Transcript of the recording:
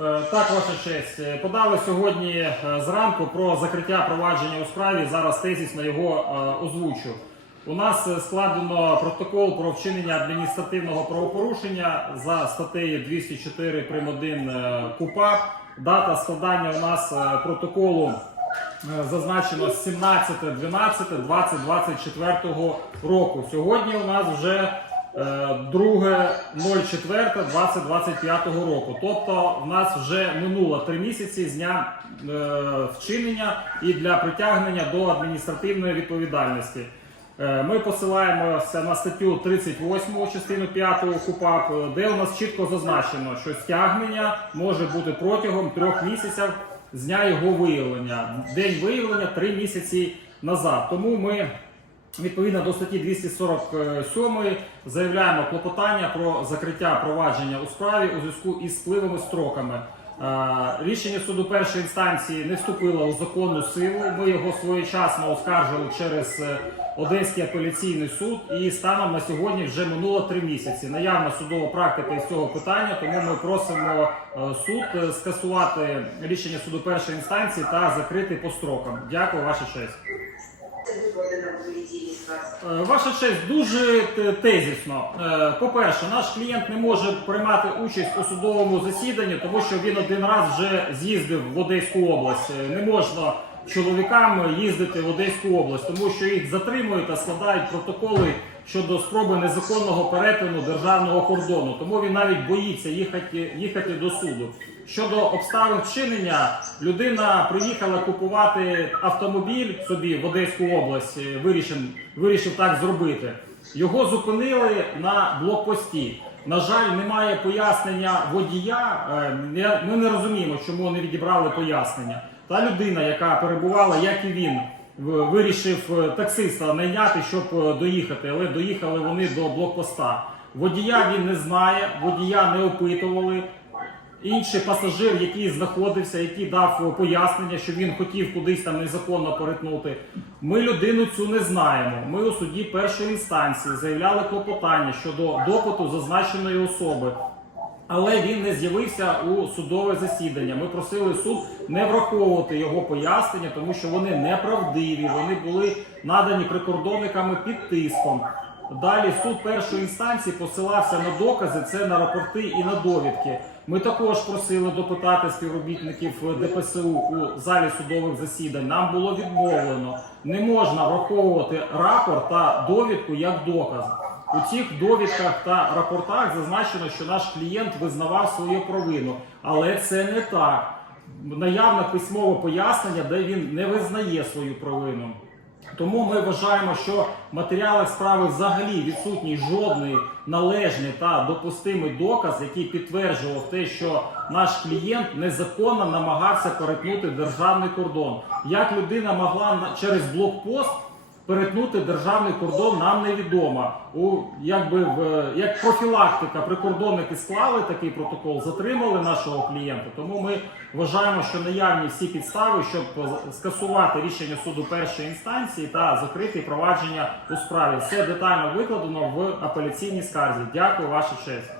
Е, Так, ваша честь. Е, Подали сьогодні е, зранку про закриття провадження у справі. Зараз тезісно його е, озвучу. У нас складено протокол про вчинення адміністративного правопорушення за статтею 204 прим. 1 е, КУПАП. Дата складання у нас протоколу зазначено 17.12.2024 року. Сьогодні у нас вже 2.04.2025 року. Тобто в нас вже минуло три місяці з дня е, вчинення і для притягнення до адміністративної відповідальності. Е, Ми посилаємося на статтю 38 частину 5 КУПАП, е, де у нас чітко зазначено, що стягнення може бути протягом трьох місяців з дня його виявлення. День виявлення три місяці назад. Тому ми Відповідно до статті 247 заявляємо клопотання про закриття провадження у справі у зв'язку із спливими строками. Е, Рішення суду першої інстанції не вступило у законну силу. Ми його своєчасно оскаржили через е, Одеський апеляційний суд, і станом на сьогодні вже минуло три місяці. Наявна судова практика із цього питання, тому ми просимо е, суд скасувати рішення суду першої інстанції та закрити по строкам. Дякую, ваша честь. Ваша честь дуже тезісно. Е, По-перше, наш клієнт не може приймати участь у судовому засіданні, тому що він один раз вже з'їздив в Одеську область. Е, Не можна чоловікам їздити в Одеську область, тому що їх затримують та складають протоколи щодо спроби незаконного перетину державного кордону. Тому він навіть боїться їхати, їхати до суду. Щодо обставин вчинення, людина приїхала купувати автомобіль собі в Одеську область, е, вирішив, вирішив так зробити. Його зупинили на блокпості. На жаль, немає пояснення водія. е, Ми не розуміємо, чому не відібрали пояснення. Та людина, яка перебувала, як і він, вирішив е, таксиста найняти, щоб е, доїхати, але доїхали вони до блокпоста. Водія він не знає, водія не опитували. Інший пасажир, який знаходився, який дав пояснення, що він хотів кудись там незаконно перетнути. Ми людину цю не знаємо. Ми у суді першої інстанції заявляли клопотання щодо допиту зазначеної особи. Але він не з'явився у судове засідання. Ми просили суд не враховувати його пояснення, тому що вони неправдиві, вони були надані прикордонниками під тиском. Далі суд першої інстанції посилався на докази, це на рапорти і на довідки. Ми також просили допитати співробітників ДПСУ у залі судових засідань. Нам було відмовлено. Не можна враховувати рапорт та довідку як доказ. У цих довідках та рапортах зазначено, що наш клієнт визнавав свою провину, але це не так. Наявне письмове пояснення, де він не визнає свою провину. Тому ми вважаємо, що в матеріалах справи взагалі відсутній жодний належний та допустимий доказ, який підтверджував те, що наш клієнт незаконно намагався перетнути державний кордон. Як людина могла через блокпост перетнути державний кордон, нам невідомо. У якби в як профілактика прикордонники склали такий протокол, затримали нашого клієнта. Тому ми вважаємо, що наявні всі підстави, щоб скасувати рішення суду першої інстанції та закрити провадження у справі. Все детально викладено в апеляційній скарзі. Дякую, ваша честь.